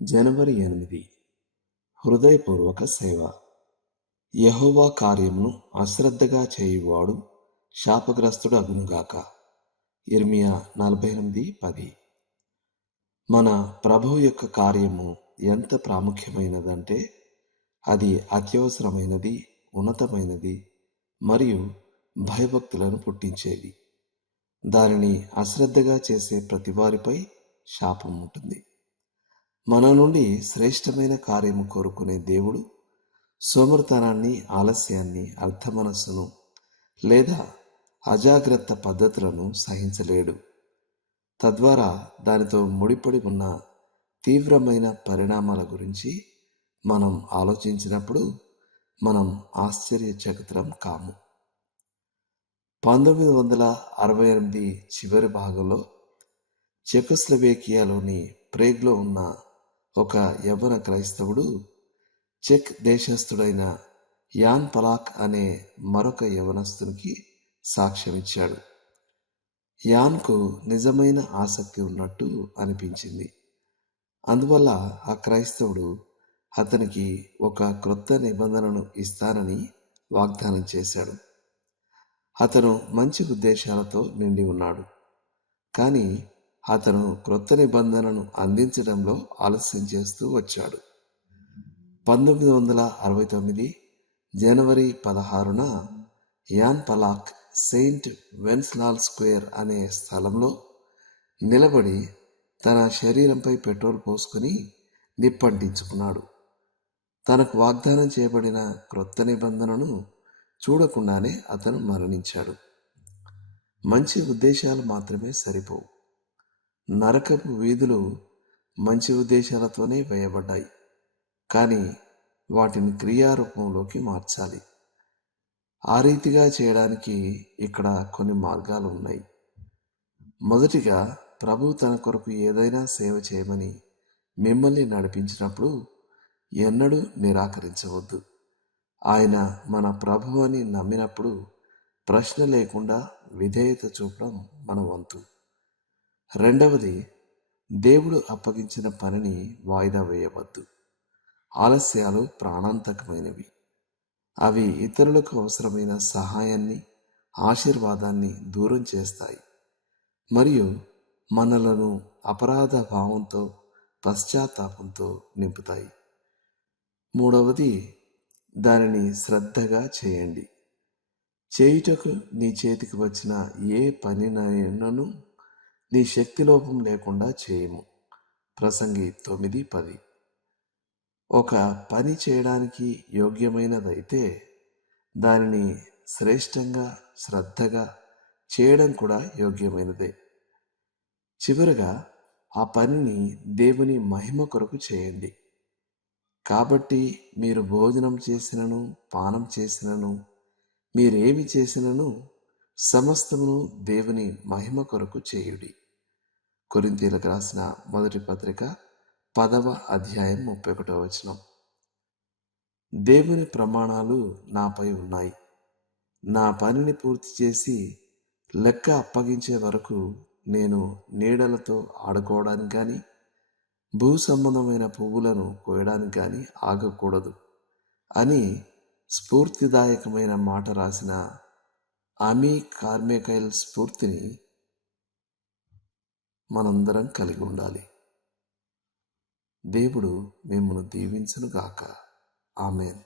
జనవరి 8 హృదయపూర్వక సేవ. యెహోవా కార్యమును అశ్రద్ధగా చేయువాడు శాపగ్రస్తుడు అగునుగాక. ఇర్మియా 48:10. మన ప్రభువు యొక్క కార్యము ఎంత ప్రాముఖ్యమైనదంటే అది అత్యవసరమైనది, ఉన్నతమైనది మరియు భయభక్తులను పుట్టించేది. దానిని అశ్రద్ధగా చేసే ప్రతివారిపై శాపం ఉంటుంది. మన నుండి శ్రేష్టమైన కార్యము కోరుకునే దేవుడు సోమరితనాన్ని, ఆలస్యాన్ని, అర్థమనస్సును లేదా అజాగ్రత్త పద్ధతులను సహించలేడు. తద్వారా దానితో ముడిపడి ఉన్న తీవ్రమైన పరిణామాల గురించి మనం ఆలోచించినప్పుడు మనం ఆశ్చర్యచకితులం కాము. 1968 చివరి భాగంలో చెకోస్లవేకియాలోని ప్రేగ్లో ఉన్న ఒక యవ్వన క్రైస్తవుడు చెక్ దేశస్థుడైన యాన్ పలాక్ అనే మరొక యవనస్తునికి సాక్ష్యమిచ్చాడు. యాన్కు నిజమైన ఆసక్తి ఉన్నట్టు అనిపించింది. అందువల్ల ఆ క్రైస్తవుడు అతనికి ఒక క్రొత్త నిబంధనను ఇస్తానని వాగ్దానం చేశాడు. అతను మంచి ఉద్దేశాలతో నిండి ఉన్నాడు, కానీ అతను క్రొత్త నిబంధనను అందించడంలో ఆలస్యం చేస్తూ వచ్చాడు. 1969 జనవరి 16న యాన్ పలాక్ సెయింట్ వెన్స్లాల్ స్క్వేర్ అనే స్థలంలో నిలబడి తన శరీరంపై పెట్రోల్ పోసుకుని నిప్పంటించుకున్నాడు. తనకు వాగ్దానం చేయబడిన క్రొత్త నిబంధనను చూడకుండానే అతను మరణించాడు. మంచి ఉద్దేశాలు మాత్రమే సరిపోవు. నరకపు వీధులు మంచి ఉద్దేశాలతోనే వేయబడ్డాయి, కానీ వాటిని క్రియారూపంలోకి మార్చాలి. ఆ రీతిగా చేయడానికి ఇక్కడ కొన్ని మార్గాలు ఉన్నాయి. మొదటిగా, ప్రభు తన కొరకు ఏదైనా సేవ చేయమని మిమ్మల్ని నడిపించినప్పుడు ఎన్నడూ నిరాకరించవద్దు. ఆయన మన ప్రభు అని నమ్మినప్పుడు ప్రశ్న లేకుండా విధేయత చూపడం మన వంతు. రెండవది, దేవుడు అప్పగించిన పనిని వాయిదా వేయవద్దు. ఆలస్యాలు ప్రాణాంతకమైనవి. అవి ఇతరులకు అవసరమైన సహాయాన్ని, ఆశీర్వాదాన్ని దూరం చేస్తాయి మరియు మనలను అపరాధ భావంతో, పశ్చాత్తాపంతో నింపుతాయి. మూడవది, దానిని శ్రద్ధగా చేయండి. చేయుటకు నీ చేతికి వచ్చిన ఏ పనినైనను నీ శక్తిలోపం లేకుండా చేయము. ప్రసంగి 9:10. ఒక పని చేయడానికి యోగ్యమైనదైతే దానిని శ్రేష్టంగా, శ్రద్ధగా చేయడం కూడా యోగ్యమైనదే. చివరగా, ఆ పనిని దేవుని మహిమ కొరకు చేయండి. కాబట్టి మీరు భోజనం చేసినను, పానం చేసినను, మీరేమి చేసినను సమస్తమును దేవుని మహిమ కొరకు చేయుడి. కొరింథీయులకు రాసిన మొదటి పత్రిక 10వ అధ్యాయం 31వ వచనం. దేవుని ప్రమాణాలు నాపై ఉన్నాయి. నా పనిని పూర్తి చేసి లెక్క అప్పగించే వరకు నేను నీడలతో ఆడుకోవడానికి కానీ, భూ సంబంధమైన పువ్వులను కోయడానికి కానీ ఆగకూడదు అని స్ఫూర్తిదాయకమైన మాట రాసిన అమీ కార్మికైల్ స్ఫూర్తిని మనందరం కలిగి ఉండాలి. దేవుడు మిమ్మల్ని దీవించును గాక. ఆమేన్.